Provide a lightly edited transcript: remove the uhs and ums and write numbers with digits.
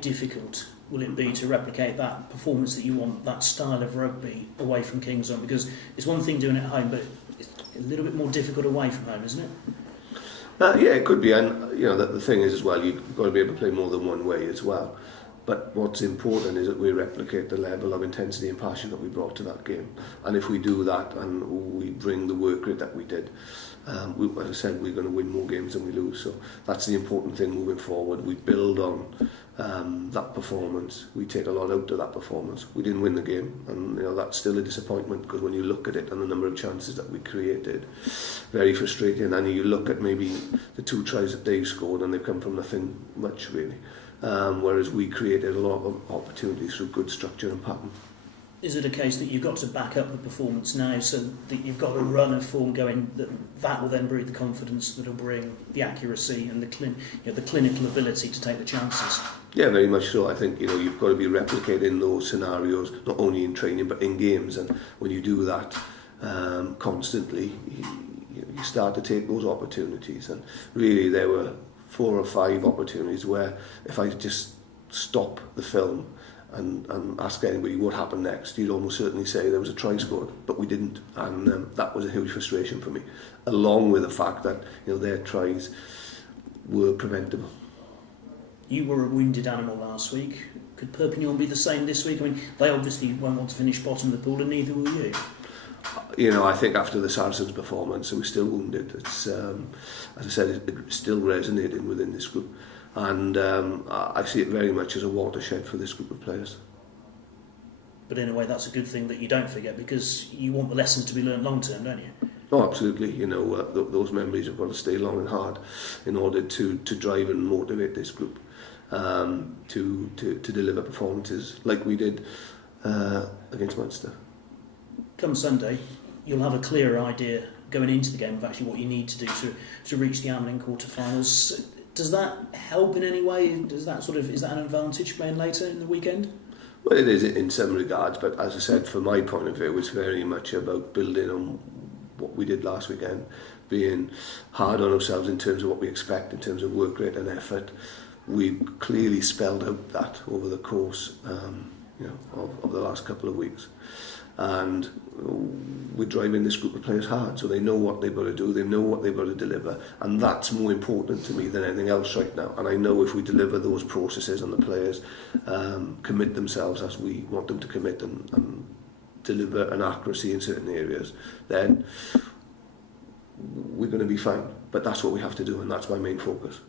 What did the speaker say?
difficult will it be to replicate that performance that you want, that style of rugby away from Kingston? Because it's one thing doing it at home, but it's a little bit more difficult away from home, isn't it? Yeah, it could be, and the thing is as well, you've got to be able to play more than one way as well. But what's important is that we replicate the level of intensity and passion that we brought to that game. And if we do that and we bring the work rate that we did, as I said, we're going to win more games than we lose. So that's the important thing moving forward. We build on that performance. We take a lot out of that performance. We didn't win the game, and that's still a disappointment, because when you look at it and the number of chances that we created, very frustrating. And you look at maybe the 2 tries that Dave scored, and they've come from nothing much really. Whereas we created a lot of opportunities through good structure and pattern. Is it a case that you've got to back up the performance now, so that you've got a run of form going, that will then breed the confidence that will bring the accuracy and the clinical ability to take the chances? Yeah, very much so. I think you've got to be replicating those scenarios not only in training but in games, and when you do that constantly, you start to take those opportunities. And really, there were 4 or 5 opportunities where if I just stop the film and ask anybody what happened next, you'd almost certainly say there was a try scored, but we didn't, and that was a huge frustration for me, along with the fact that their tries were preventable. You were a wounded animal last week. Could Perpignan be the same this week? I mean, they obviously won't want to finish bottom of the pool, and neither will you. I think after the Saracens' performance, we're still wounded. It's, as I said, it's still resonating within this group. And I see it very much as a watershed for this group of players. But in a way, that's a good thing that you don't forget, because you want the lessons to be learned long term, don't you? Oh, absolutely. Those memories have got to stay long and hard in order to drive and motivate this group to deliver performances like we did against Munster. Come Sunday, you'll have a clearer idea going into the game of actually what you need to do to reach the Amlin quarterfinals. Does that help in any way? Is that an advantage playing later in the weekend? Well, it is in some regards, but as I said, from my point of view, it's very much about building on what we did last weekend, being hard on ourselves in terms of what we expect, in terms of work rate and effort. We clearly spelled out that over the course of the last couple of weeks. And we're driving this group of players hard, so they know what they've got to do, they know what they've got to deliver, and that's more important to me than anything else right now. And I know if we deliver those processes and the players commit themselves as we want them to commit and deliver an accuracy in certain areas, then we're going to be fine. But that's what we have to do, and that's my main focus.